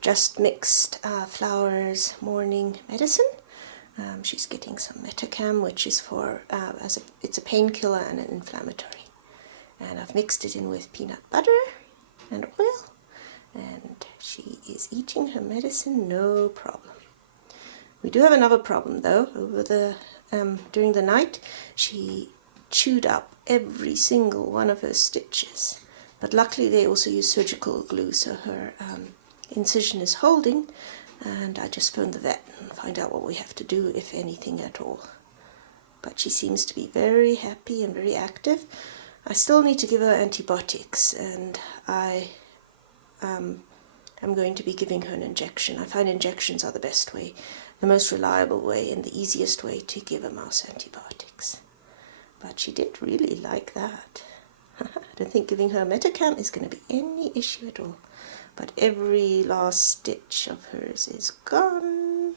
just mixed Flower's morning medicine. She's getting some Metacam, which is for it's a painkiller and an inflammatory. And I've mixed it in with peanut butter and oil, and she is eating her medicine no problem. We do have another problem though. During the night, she chewed up every single one of her stitches. But luckily they also use surgical glue, so her incision is holding, and I just phoned the vet and find out what we have to do, if anything at all. But she seems to be very happy and very active. I still need to give her antibiotics, and I'm going to be giving her an injection. I find injections are the best way, the most reliable way, and the easiest way to give a mouse antibiotics. But she did really like that. I don't think giving her Metacam is going to be any issue at all. But every last stitch of hers is gone.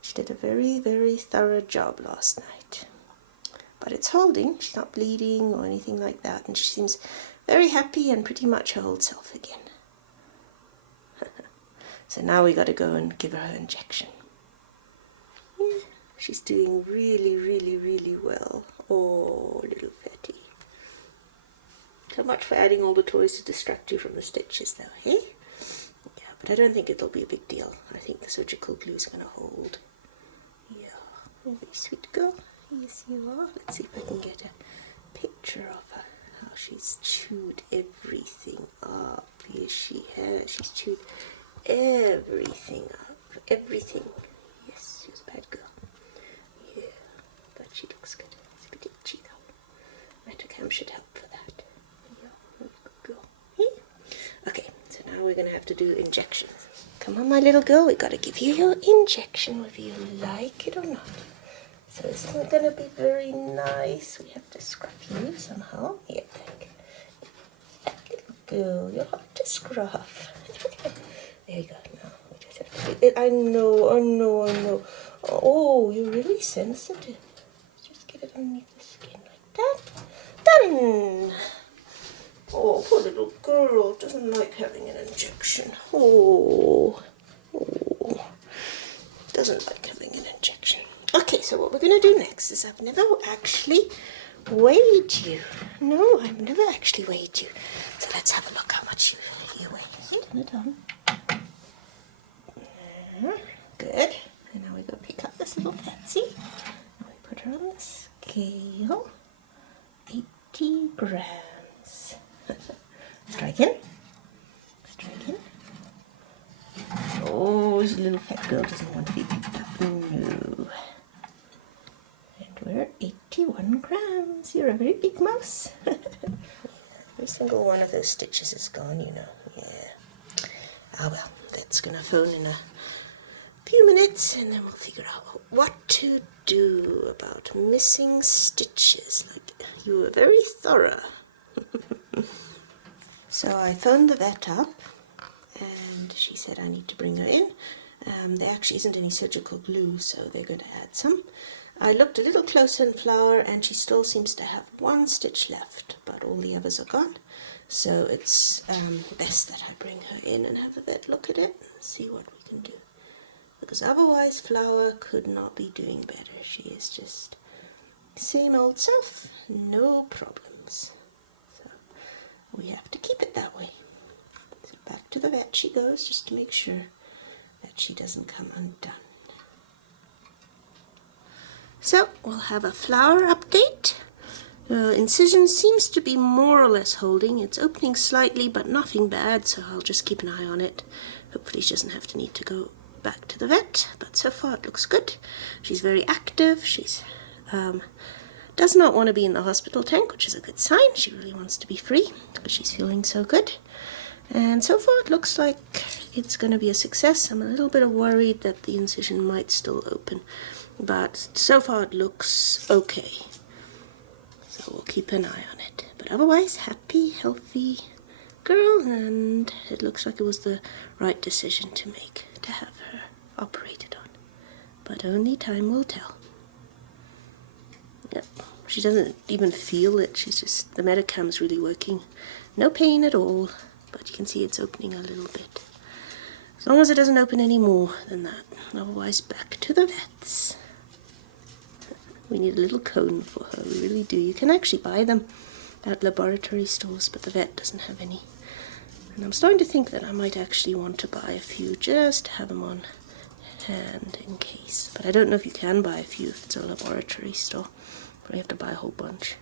She did a very, very thorough job last night. But it's holding. She's not bleeding or anything like that. And she seems very happy and pretty much her old self again. So now we got to go and give her her injection. Yeah, she's doing really, really, really well. Oh, little fatty. So much for adding all the toys to distract you from the stitches though, hey? Yeah, but I don't think it'll be a big deal. I think the surgical glue is going to hold. Yeah, very sweet girl. Yes, you are. Let's see if I can get a picture of her. How she's chewed everything up. Yes, she has. She's chewed everything up. Everything. Yes, she's a bad girl. Yeah, but she looks good. It's a bit itchy though. Metacam should help for that. Yeah, good girl. Hey? Okay, so now we're going to have to do injections. Come on, my little girl, we got to give you your injection whether you like it or not. So it's not going to be very nice. We have to scruff you somehow. Yeah, little girl, you're hard to scruff. There you go. Now we just have to do it. I know. Oh, you're really sensitive. Just get it underneath the skin like that. Done. Oh, poor little girl doesn't like having an injection. Oh, doesn't like having an injection. Okay, so what we're going to do next is I've never actually weighed you. No, I've never actually weighed you. So let's have a look how much you weigh. Turn it on. Good. And now we go pick up this little Patsy. And we put her on the scale. 80 grams. Let's try again. Oh, this little fat girl doesn't want to be picked up. No. And we're 81 grams. You're a very big mouse. Every single one of those stitches is gone, you know. Yeah. Ah, well, that's going to phone in a few minutes, and then we'll figure out what to do about missing stitches. Like, you were very thorough. So I phoned the vet up, and she said I need to bring her in. There actually isn't any surgical glue, so they're going to add some. I looked a little closer in Flower, and she still seems to have one stitch left, but all the others are gone. So it's best that I bring her in and have the vet look at it and see what we can do. Because otherwise Flower could not be doing better. She is just same old self, no problems. So we have to keep it that way. So back to the vet she goes, just to make sure that she doesn't come undone. So we'll have a Flower update. Incision seems to be more or less holding. It's opening slightly, but nothing bad, so I'll just keep an eye on it. Hopefully she doesn't have to need to go back to the vet, but so far it looks good. She's very active. She's does not want to be in the hospital tank, which is a good sign. She really wants to be free because she's feeling so good. And so far it looks like it's going to be a success. I'm a little bit worried that the incision might still open, but so far it looks okay. So we'll keep an eye on it. But otherwise, happy, healthy girl, and it looks like it was the right decision to make, to have her operated on. But only time will tell. Yep. She doesn't even feel it. She's just, the Metacam's really working. No pain at all, but you can see it's opening a little bit. As long as it doesn't open any more than that. Otherwise, back to the vets. We need a little cone for her, we really do. You can actually buy them at laboratory stores, but the vet doesn't have any. And I'm starting to think that I might actually want to buy a few just to have them on hand in case. But I don't know if you can buy a few if it's a laboratory store. Probably have to buy a whole bunch.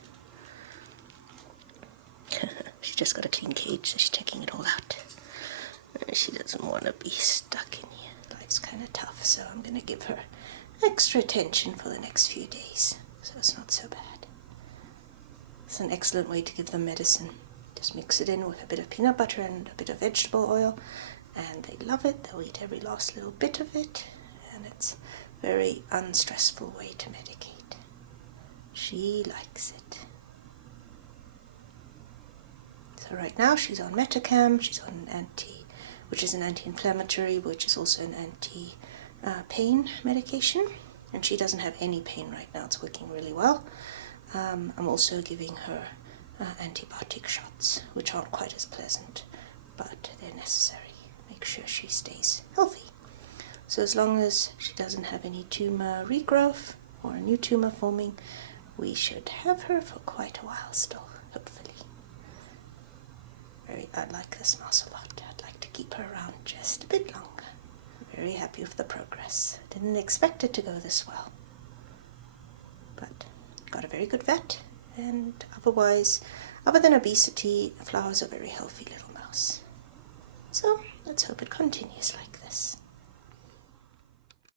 She's just got a clean cage, so she's checking it all out. She doesn't want to be stuck in here. Life's kind of tough, so I'm going to give her extra attention for the next few days, so it's not so bad. It's an excellent way to give them medicine. Just mix it in with a bit of peanut butter and a bit of vegetable oil, and they love it. They'll eat every last little bit of it, and it's a very unstressful way to medicate. She likes it. So right now she's on Metacam. She's on which is an anti-inflammatory, which is also an anti-pain medication, and she doesn't have any pain right now. It's working really well. I'm also giving her antibiotic shots, which aren't quite as pleasant, but they're necessary. Make sure she stays healthy. So as long as she doesn't have any tumor regrowth or a new tumor forming, we should have her for quite a while still, hopefully. I like this mouse a lot. I'd like to keep her around just a bit longer. I'm very happy with the progress. Didn't expect it to go this well. But got a very good vet, and otherwise, other than obesity, Flower's a very healthy little mouse. So let's hope it continues like this.